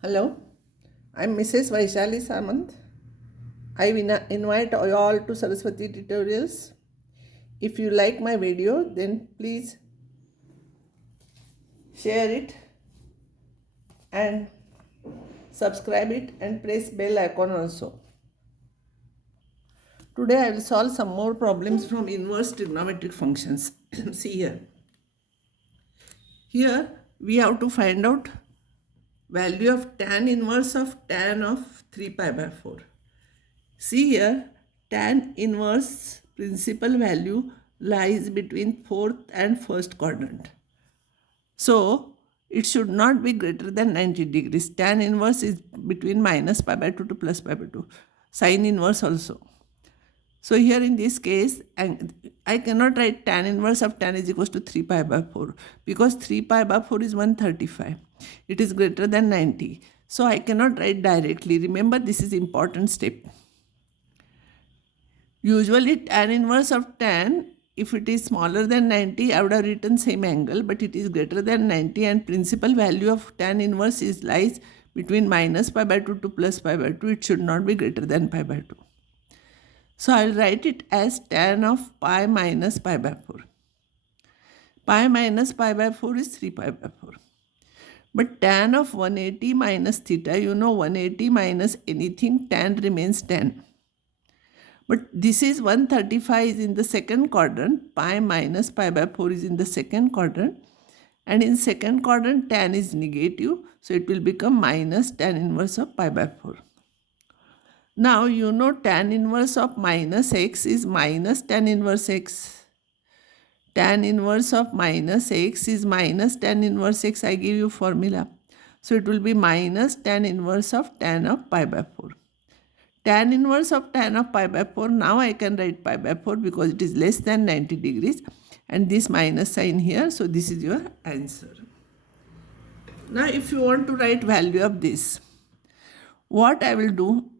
Hello, I'm Mrs. Vaishali Samant. I invite you all to Saraswati Tutorials. If you like my video, then please share it and subscribe it and press bell icon also. Today I will solve some more problems from inverse trigonometric functions. See here. Here we have to find out value of tan inverse of tan of 3 pi by 4. See here, tan inverse principal value lies between fourth and first quadrant. So, it should not be greater than 90 degrees. Tan inverse is between minus pi by 2 to plus pi by 2. Sine inverse also. So, here in this case, I cannot write tan inverse of tan is equals to 3 pi by 4 because 3 pi by 4 is 135. It is greater than 90. So, I cannot write directly. Remember, this is important step. Usually tan inverse of tan, if it is smaller than 90, I would have written same angle, but it is greater than 90 and principal value of tan inverse is lies between minus pi by 2 to plus pi by 2. It should not be greater than pi by 2. So I will write it as tan of pi minus pi by 4. Pi minus pi by 4 is 3 pi by 4. But tan of 180 minus theta, 180 minus anything, tan remains tan. But this is 135 is in the second quadrant, pi minus pi by 4 is in the second quadrant, and in second quadrant tan is negative, so it will become minus tan inverse of pi by 4. Now tan inverse of minus x is minus tan inverse x. Tan inverse of minus x is minus tan inverse x. I give you formula. So it will be minus tan inverse of tan of pi by 4. Tan inverse of tan of pi by 4, now I can write pi by 4 because it is less than 90 degrees and this minus sign here, so this is your answer. Now if you want to write value of this, what I will do,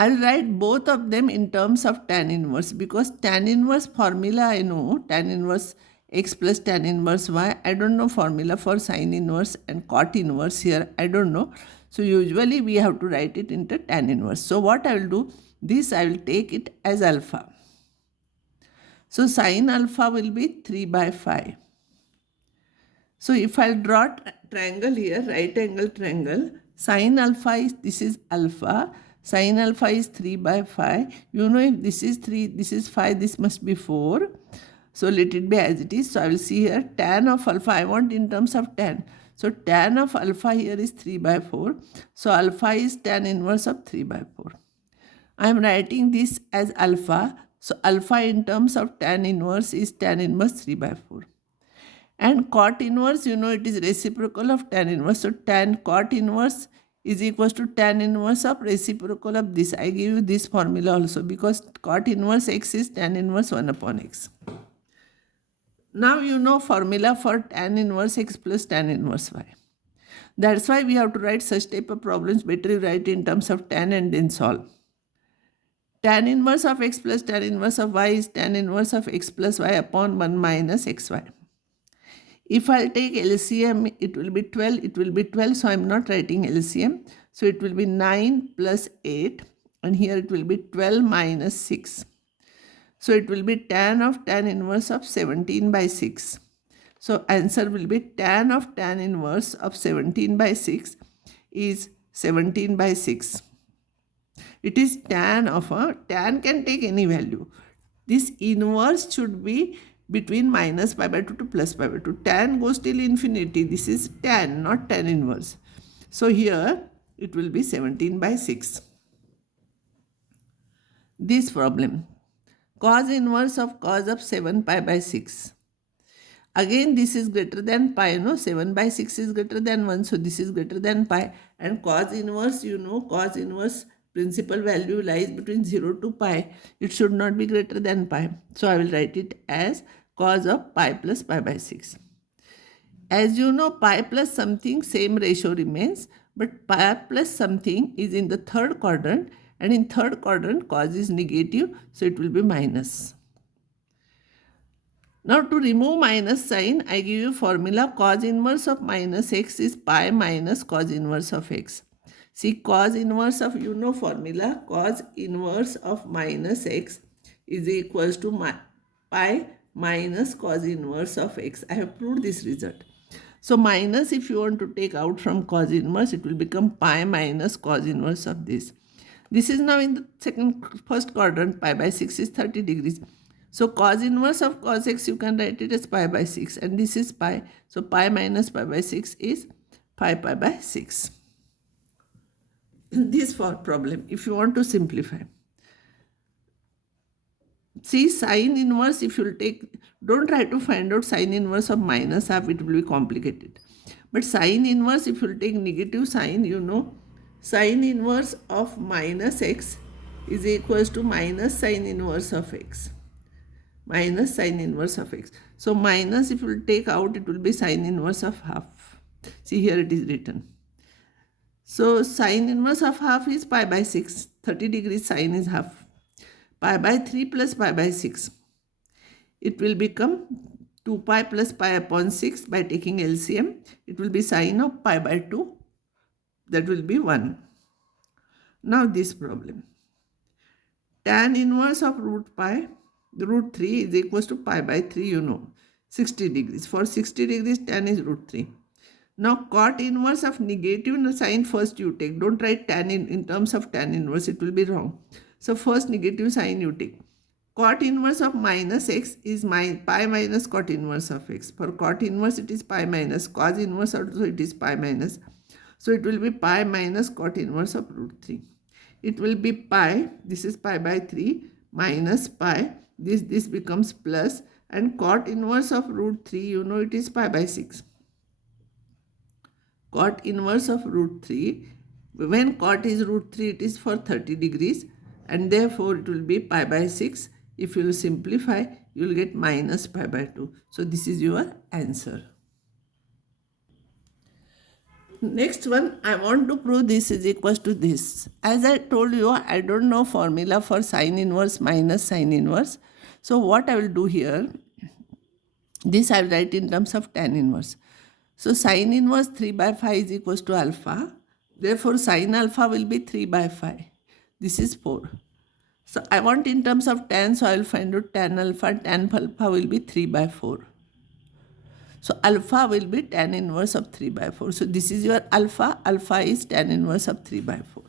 I will write both of them in terms of tan inverse because tan inverse formula I know, tan inverse x plus tan inverse y, I don't know formula for sine inverse and cot inverse here, I don't know. So usually we have to write it into tan inverse. So what I will do, this I will take it as alpha. So sine alpha will be 3 by 5. So if I draw triangle here, right angle triangle, sine alpha is, this is alpha, sine alpha is 3 by 5. If this is 3, this is 5, this must be 4. So let it be as it is. So I will see here tan of alpha, I want in terms of tan. So tan of alpha here is 3 by 4. So alpha is tan inverse of 3 by 4. I am writing this as alpha. So alpha in terms of tan inverse is tan inverse 3 by 4. And cot inverse, it is reciprocal of tan inverse. So tan cot inverse is equals to tan inverse of reciprocal of this. I give you this formula also because cot inverse x is tan inverse 1 upon x. Now formula for tan inverse x plus tan inverse y. That's why we have to write such type of problems. Better you write in terms of tan and then solve. Tan inverse of x plus tan inverse of y is tan inverse of x plus y upon 1 minus xy. If I'll take LCM, it will be 12. It will be 12, so I'm not writing LCM. So it will be 9 plus 8, and here it will be 12 minus 6. So it will be tan of tan inverse of 17 by 6. So answer will be tan of tan inverse of 17 by 6 is 17 by 6. It is tan of tan can take any value. This inverse should be between minus pi by 2 to plus pi by 2. Tan goes till infinity. This is tan, not tan inverse. So here it will be 17 by 6. This problem. Cos inverse of cos of 7 pi by 6. Again this is greater than pi, 7 by 6 is greater than 1, so this is greater than pi. And cos inverse, cos inverse principal value lies between 0 to pi. It should not be greater than pi. So I will write it as cos of pi plus pi by 6. As you know, pi plus something, same ratio remains, but pi plus something is in the third quadrant, and in third quadrant cos is negative, so it will be minus. Now to remove minus sign, I give you formula. Cos inverse of minus x is pi minus cos inverse of x. See, cos inverse of, you know formula, cos inverse of minus x is equals to pi minus cos inverse of x. I have proved this result. So minus, if you want to take out from cos inverse, it will become pi minus cos inverse of this. This is now in the first quadrant. Pi by 6 is 30 degrees. So cos inverse of cos x, you can write it as pi by 6, and this is pi. So pi minus pi by 6 is pi by 6. This for problem, if you want to simplify. See, sine inverse, if you will take, don't try to find out sine inverse of minus half, it will be complicated. But sine inverse, if you will take negative sine, you know, sine inverse of minus x is equals to minus sine inverse of x. Minus sine inverse of x. So minus, if you will take out, it will be sine inverse of half. See, here it is written. So sine inverse of half is pi by 6. 30 degrees sine is half. Pi by 3 plus pi by 6. It will become 2 pi plus pi upon 6 by taking LCM. It will be sine of pi by 2. That will be 1. Now this problem. Tan inverse of root 3 is equals to pi by 3, you know. 60 degrees. For 60 degrees, tan is root 3. Now cot inverse of negative sign first you take. Don't write tan in terms of tan inverse. It will be wrong. So first negative sign you take. Cot inverse of minus x is pi minus cot inverse of x. For cot inverse it is pi minus. Cos inverse also it is pi minus. So it will be pi minus cot inverse of root 3. It will be pi. This is pi by 3 minus pi. This becomes plus. And cot inverse of root 3, you know it is pi by 6. Cot inverse of root 3, when cot is root 3, it is for 30 degrees, and therefore it will be pi by 6. If you will simplify, you will get minus pi by 2. So this is your answer. Next one, I want to prove this is equals to this. As I told you, I don't know formula for sine inverse minus sine inverse. So what I will do here, this I will write in terms of tan inverse. So sine inverse 3 by 5 is equals to alpha. Therefore, sine alpha will be 3 by 5. This is 4. So I want in terms of tan, so I will find out tan alpha. Tan alpha will be 3 by 4. So alpha will be tan inverse of 3 by 4. So this is your alpha. Alpha is tan inverse of 3 by 4.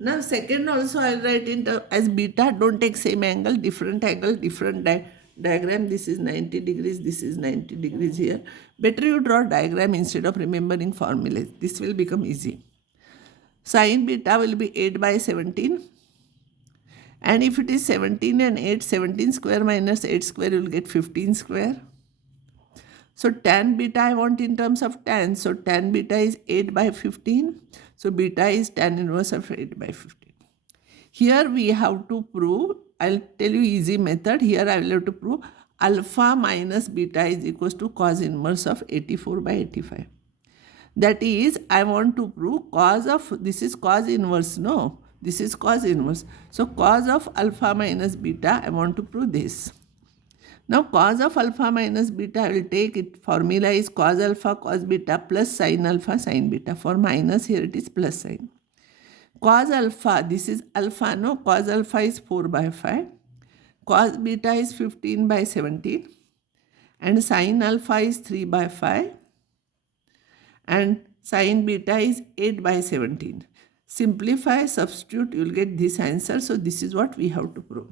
Now second also I will write in as beta. Don't take same angle, different diagram. This is 90 degrees, this is 90 degrees here. Better you draw diagram instead of remembering formulas. This will become easy. Sin beta will be 8 by 17. And if it is 17 and 8, 17 square minus 8 square, you will get 15 square. So tan beta I want in terms of tan. So tan beta is 8 by 15. So beta is tan inverse of 8 by 15. Here we have to prove, I'll tell you easy method. Here I will have to prove alpha minus beta is equals to cos inverse of 84 by 85. That is, I want to prove cos of, this is cos inverse, no? This is cos inverse. So cos of alpha minus beta, I want to prove this. Now cos of alpha minus beta, I will take it, formula is cos alpha cos beta plus sin alpha sin beta. For minus, here it is plus sign. Cos alpha, this is alpha, no? Cos alpha is 4 by 5. Cos beta is 15 by 17. And sin alpha is 3 by 5. And sin beta is 8 by 17. Simplify, substitute, you will get this answer. So this is what we have to prove.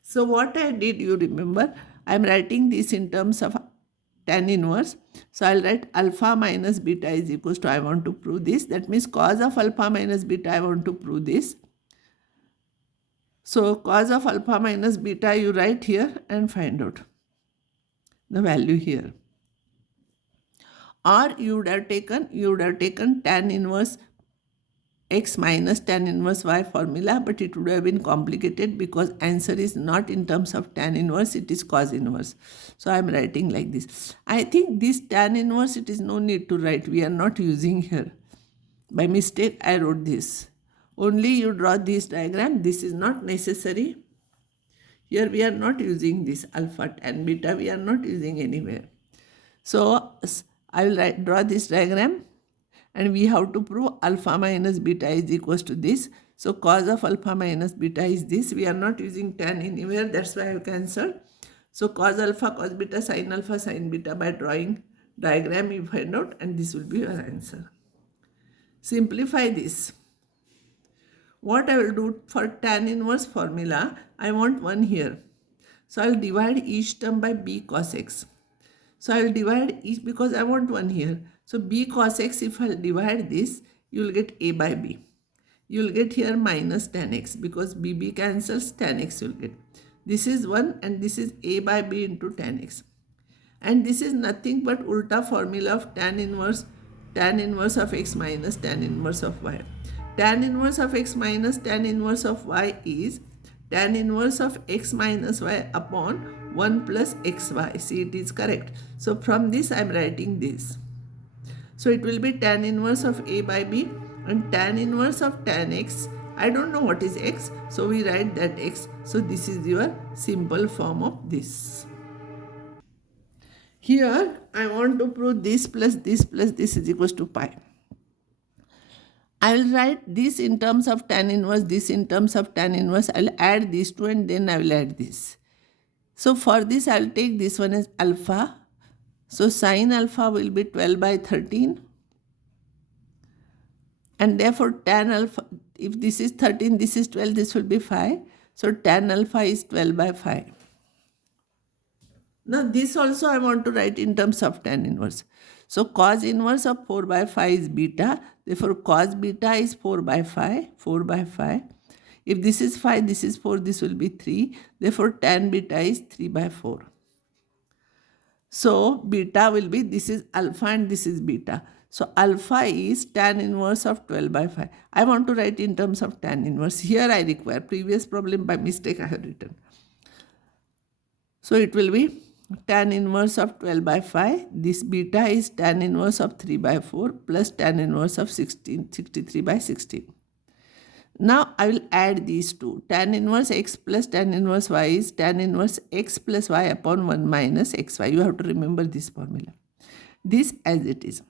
So what I did, you remember, I am writing this in terms of tan inverse. So I will write alpha minus beta is equals to, I want to prove this. That means cos of alpha minus beta, I want to prove this. So cos of alpha minus beta, you write here and find out the value here. Or you would have taken tan inverse x minus tan inverse y formula, but it would have been complicated because answer is not in terms of tan inverse, it is cos inverse. So I am writing like this. I think this tan inverse, it is no need to write. We are not using here. By mistake, I wrote this. Only you draw this diagram. This is not necessary. Here we are not using this alpha, tan, beta, we are not using anywhere. So I will draw this diagram, and we have to prove alpha minus beta is equals to this. So cos of alpha minus beta is this. We are not using tan anywhere, that's why I have cancelled. So cos alpha, cos beta, sin beta. By drawing diagram you find out, and this will be your answer. Simplify this. What I will do for tan inverse formula, I want 1 here. So I will divide each term by b cos x. So I will divide each, because I want 1 here. So b cos x, if I divide this, you will get a by b. You will get here minus tan x, because bb cancels, tan x you will get. This is 1 and this is a by b into tan x. And this is nothing but ulta formula of tan inverse of x minus tan inverse of y. Tan inverse of x minus tan inverse of y is tan inverse of x minus y upon 1 plus xy. See, it is correct. So from this I am writing this. So it will be tan inverse of a by b, and tan inverse of tan x. I don't know what is x, so we write that x. So this is your simple form of this. Here I want to prove this plus this is equals to pi. I will write this in terms of tan inverse, this in terms of tan inverse. I will add these two and then I will add this. So for this I will take this one as alpha. So sin alpha will be 12 by 13. And therefore tan alpha, if this is 13, this is 12, this will be 5. So tan alpha is 12 by 5. Now this also I want to write in terms of tan inverse. So cos inverse of 4 by 5 is beta. Therefore cos beta is 4 by 5. 4 by 5. If this is 5, this is 4, this will be 3. Therefore tan beta is 3 by 4. So beta will be, this is alpha and this is beta. So alpha is tan inverse of 12 by 5. I want to write in terms of tan inverse. Here I require, previous problem by mistake I have written. So it will be tan inverse of 12 by 5. This beta is tan inverse of 3 by 4 plus tan inverse of 63 by 16. Now I will add these two. Tan inverse x plus tan inverse y is tan inverse x plus y upon 1 minus xy. You have to remember this formula. This as it is.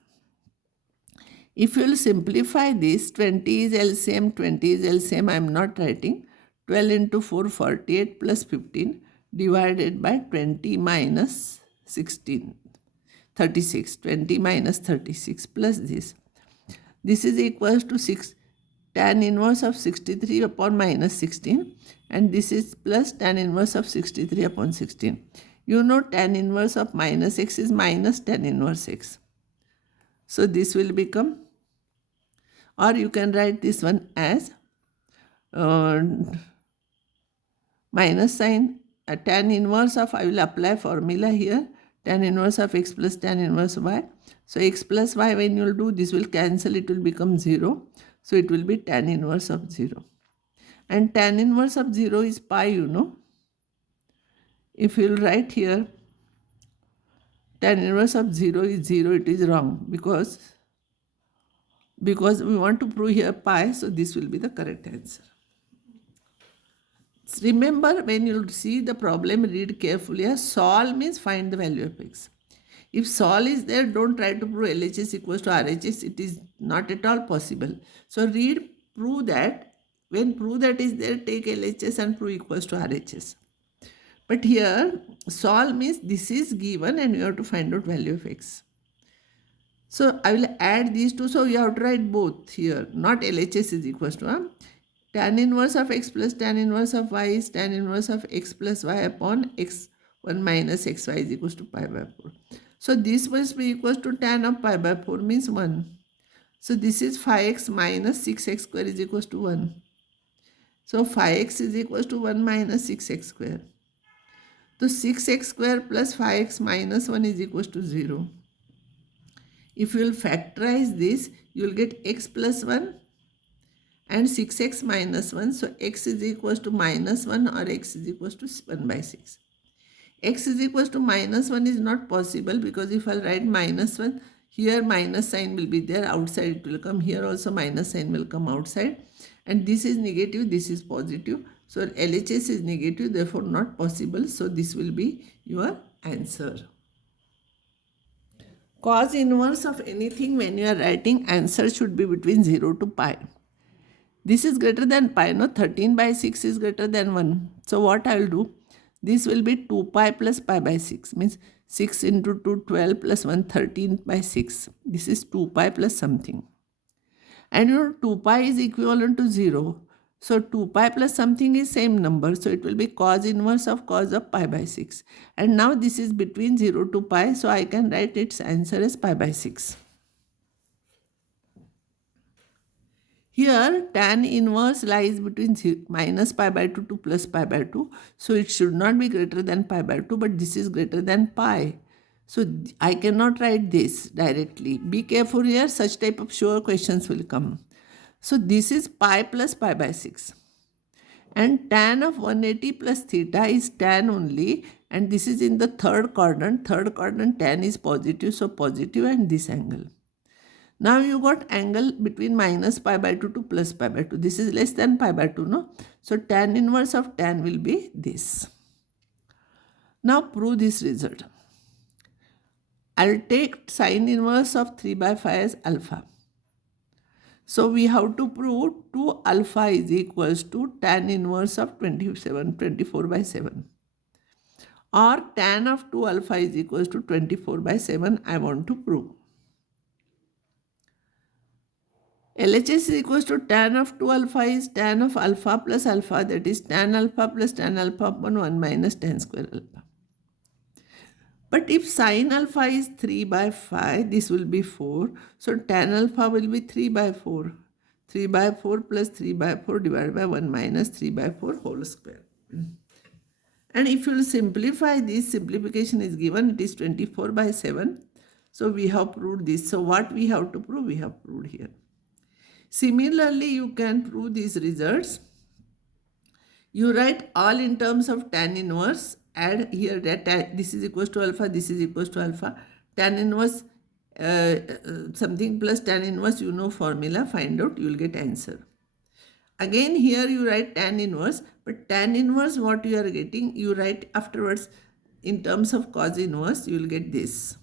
If you will simplify this, 20 is LCM, 20 is LCM, I am not writing. 12 into 4, 48 plus 15 divided by 20 minus 16, 36. 20 minus 36 plus this. This is equals to 6. Tan inverse of 63 upon minus 16, and this is plus tan inverse of 63 upon 16. You know tan inverse of minus x is minus tan inverse x. So this will become, or you can write this one as minus sign tan inverse of, I will apply formula here, tan inverse of x plus tan inverse y. So x plus y, when you will do, this will cancel, it will become 0. So it will be tan inverse of 0. And tan inverse of 0 is pi, you know. If you will write here, tan inverse of 0 is 0, it is wrong, because we want to prove here pi, so this will be the correct answer. Remember, when you see the problem, read carefully. Solve means find the value of x. If sol is there, don't try to prove LHS equals to RHS. It is not at all possible. So read, prove that. When prove that is there, take LHS and prove equals to RHS. But here, sol means this is given and you have to find out value of x. So I will add these two. So you have to write both here. Not LHS is equals to tan inverse of x plus tan inverse of y is tan inverse of x plus y upon x1 minus xy is equals to pi by 4. So this must be equals to tan of pi by 4 means 1. So this is 5x minus 6x square is equals to 1. So 5x is equals to 1 minus 6x square. So 6x square plus 5x minus 1 is equals to 0. If you will factorize this, you will get x plus 1 and 6x minus 1. So x is equals to minus 1 or x is equals to 1 by 6. X is equals to minus 1 is not possible, because if I write minus 1, here minus sign will be there, outside it will come, here also minus sign will come outside, and this is negative, this is positive. So LHS is negative, therefore not possible. So this will be your answer. Cos inverse of anything when you are writing, answer should be between 0 to pi. This is greater than pi, no? 13 by 6 is greater than 1. So what I will do? This will be 2 pi plus pi by 6. Means 6 into 2, 12 plus 1, 13 by 6. This is 2 pi plus something. And your 2 pi is equivalent to 0. So 2 pi plus something is same number. So it will be cos inverse of cos of pi by 6. And now this is between 0 to pi. So I can write its answer as pi by 6. Here tan inverse lies between minus pi by 2 to plus pi by 2. So it should not be greater than pi by 2, but this is greater than pi. So I cannot write this directly. Be careful here, such type of sure questions will come. So this is pi plus pi by 6. And tan of 180 plus theta is tan only. And this is in the third quadrant. Third quadrant tan is positive, so positive and this angle. Now you got angle between minus pi by 2 to plus pi by 2. This is less than pi by 2, no? So tan inverse of tan will be this. Now prove this result. I'll take sine inverse of 3 by 5 as alpha. So we have to prove 2 alpha is equals to tan inverse of 24 by 7. Or tan of 2 alpha is equals to 24 by 7 I want to prove. LHS is equals to tan of 2 alpha is tan of alpha plus alpha, that is tan alpha plus tan alpha upon 1 minus tan square alpha. But if sine alpha is 3 by 5, this will be 4. So tan alpha will be 3 by 4. 3 by 4 plus 3 by 4 divided by 1 minus 3 by 4 whole square. And if you will simplify this, simplification is given, it is 24 by 7. So we have proved this. So what we have to prove? We have proved here. Similarly, you can prove these results. You write all in terms of tan inverse. Add here that this is equals to alpha, this is equals to alpha. Tan inverse something plus tan inverse, you know formula, find out, you will get answer. Again here you write tan inverse, but tan inverse what you are getting, you write afterwards in terms of cos inverse, you will get this.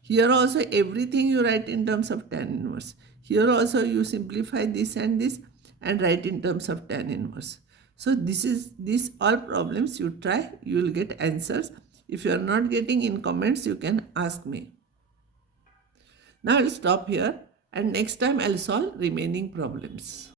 Here also everything you write in terms of tan inverse. Here also you simplify this and write in terms of tan inverse. So this all problems you try, you will get answers. If you are not getting in comments, you can ask me. Now I will stop here and next time I will solve remaining problems.